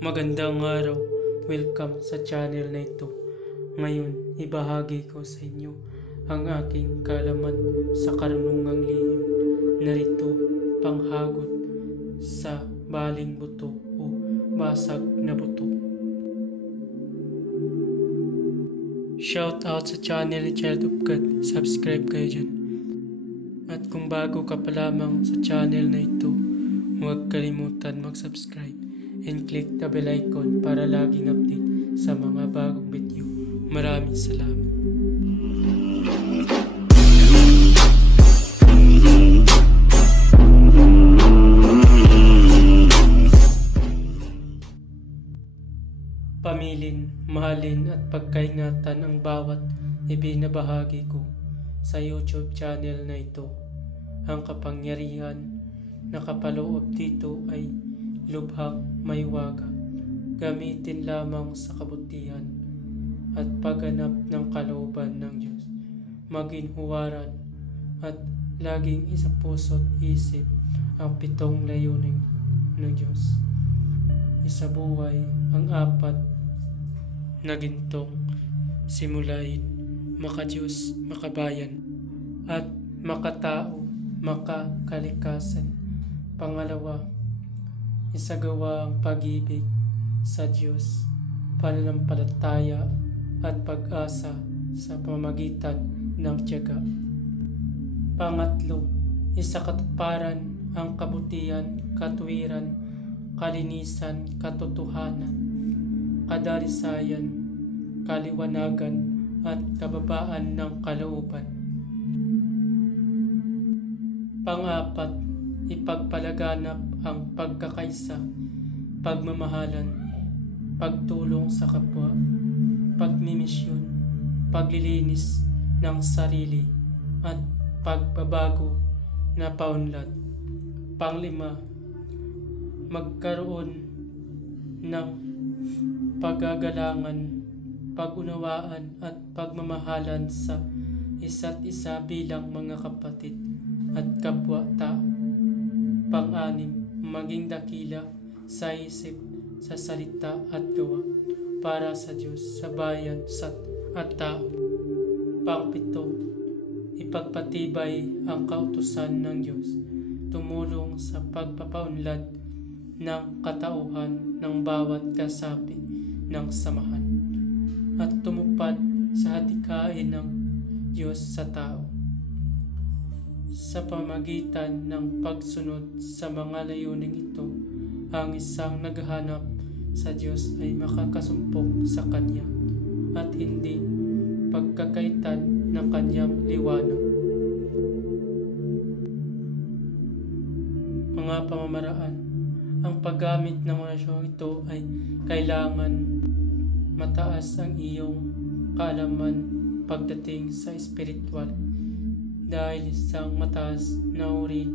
Magandang araw, welcome sa channel na ito. Ngayon, ibahagi ko sa inyo ang aking kaalaman sa karunungang lihim. Narito, panghagot sa baling buto o basag na buto. Shout out sa channel ni Child of God, subscribe kayo dyan. At kung bago ka pa lamang sa channel na ito, huwag kalimutan mag-subscribe and click the bell icon para laging update sa mga bagong video. Maraming salamat. Pamilin, mahalin at pagkaingatan ang bawat ibinabahagi ko sa YouTube channel na ito. Ang kapangyarihan na kapaloob dito ay lubhang may waga. Gamitin lamang sa kabutihan at pagganap ng kalooban ng Diyos. Maging huwaran at laging isa puso't isip ang 7 layunin ng Diyos. Isabuhay ang 4 na gintong simulain, makadiyos, makabayan, at makatao, makakalikasan. Pangalawa, isagawa ang pag-ibig sa Diyos, pananampalataya at pag-asa sa pamamagitan ng tiyaga. Pangatlo, isakatuparan ang kabutihan, katuwiran, kalinisan, katotohanan, kadalisayan, kaliwanagan at kababaan ng kalooban. Pang-apat, ipagpalaganap ang pagkakaisa, pagmamahalan, pagtulong sa kapwa, pagmimisyon, paglilinis ng sarili at pagbabago na paunlad. Pang-5, magkaroon ng pagagalangan, pag-unawaan at pagmamahalan sa isa't isa bilang mga kapatid at kapwa-tao. Pang-6, maging dakila sa isip, sa salita at gawa para sa Diyos, sa bayan at tao. Pang-7, ipagpatibay ang kautusan ng Diyos, tumulong sa pagpapaunlad ng katauhan ng bawat kasapi ng samahan, at tumupad sa hadikain ng Diyos sa tao. Sa pamagitan ng pagsunod sa mga layuning ito, ang isang naghahanap sa Diyos ay makakasumpong sa Kanya at hindi pagkakaitan ng Kanyang liwanag. Mga pamamaraan. Ang paggamit ng orasyong ito ay kailangan mataas ang iyong kaalaman pagdating sa espiritual. Dahil isang mataas na uri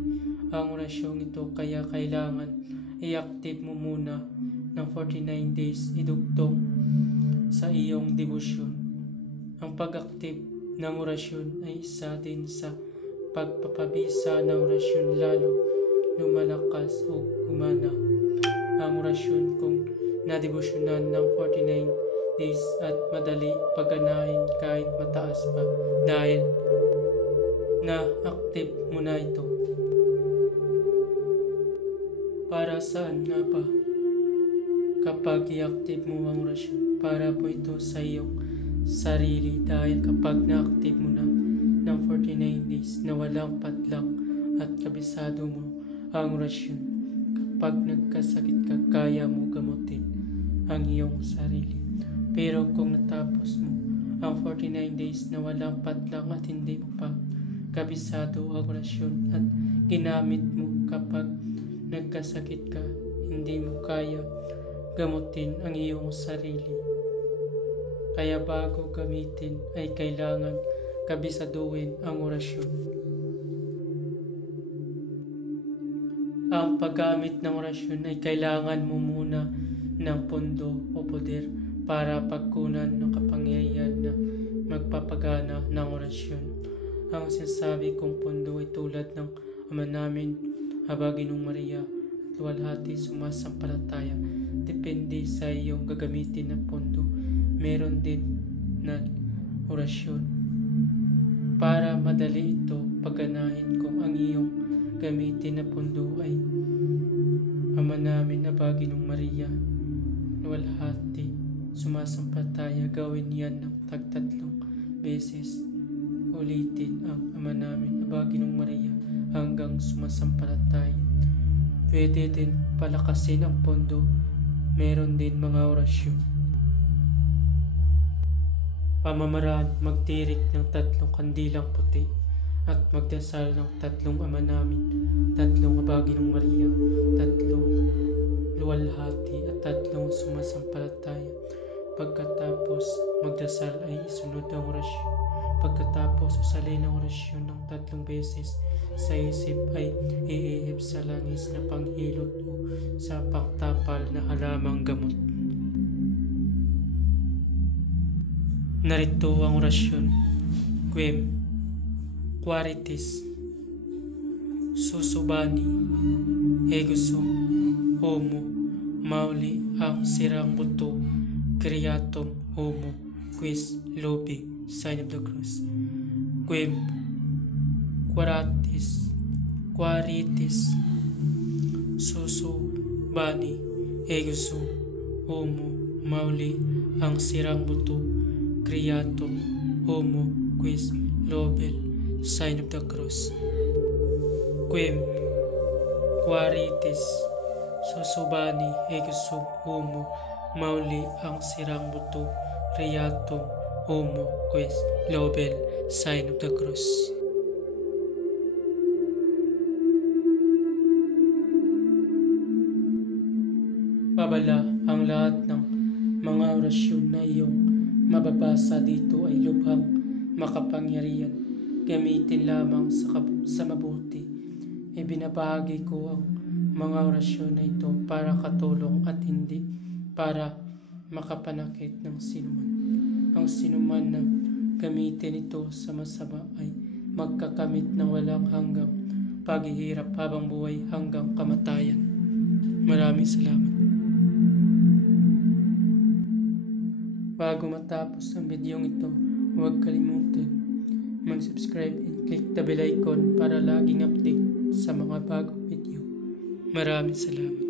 ang orasyong ito, kaya kailangan i-active mo muna ng 49 days idugtong sa iyong debosyon. Ang pag-active ng orasyon ay isa din sa pagpapabisa ng orasyon, lalo lumalakas o gumana ang orasyon kung nadebosyonan ng 49 days at madali pagganahin kahit mataas pa dahil na-active mo na ito. Para saan nga ba kapag i-active mo ang orasyon? Para po ito sa iyong sarili, dahil kapag na-active mo na ng 49 days na walang patlang at kabisado mo ang orasyon, kapag nagkasakit ka, kaya mo gamutin ang iyong sarili. Pero kung natapos mo ang 49 days na walang patlang at hindi mo pa kabisado ang orasyon at ginamit mo kapag nagkasakit ka, hindi mo kaya gamutin ang iyong sarili. Kaya bago gamitin ay kailangan kabisaduhin ang orasyon. Ang paggamit ng orasyon ay kailangan mo muna ng pondo o poder para pagkunan ng kapangyarihan na magpapagana ng orasyon. Ang sinasabi kong pondo ay tulad ng Ama namin, Aba Ginong Maria, luwalhati, sumasampalataya. Depende sa iyong gagamitin na pondo. Meron din na orasyon. Para madali ito pagganahin kung ang iyong gamitin na pondo ay Ama namin na Baginong Maria, luwalhati, sumasampalataya, gawin yan ng tagtatlong beses. Ulitin ang Ama namin na Baginong Maria hanggang sumasampalataya. Pwede din palakasin ang pondo. Meron din mga orasyon. Pamamaraan, magtirik ng 3 kandilang puti at magdasal ng 3 Ama namin, 3 Baginong Maria, 3 luwalhati at 3 sumasampalataya. Pagkatapos magdasal ay isunod ang orasyon. Pagkatapos usalin ang orasyon ng 3 beses, sa isip ay iihip sa langis na panghilot o sa pangtapal na halamang gamot. Narito ang orasyon. Quem Quaritis Susubani Egusum Homo Mauli ang sirang buto Creatum Homo Quis Lobi Sign of the Cross. Quem Quaritis Susubani Egusum Homo Mauli ang sirang buto Creatum Homo Quis Lobi Sign of the Cross. Quem Quaritis Susubani Egusum Homo Mauli ang sirang buto Creatum Homo Quis Lobi Sign of the Cross. Babala, ang lahat ng mga orasyon na iyong mababasa dito ay lubhang makapangyarihan. Gamitin lamang sa mabuti. Ibinabahagi ko ang mga orasyon na ito para katulong at hindi para makapanakit ng sinuman. Ang sinuman na gamitin ito sa masama ay magkakamit ng walang hanggang paghihirap habang buhay hanggang kamatayan. Maraming salamat. Bago matapos ang videong ito, huwag kalimutan mag-subscribe and click the bell icon para laging update sa mga bagong video. Maraming salamat.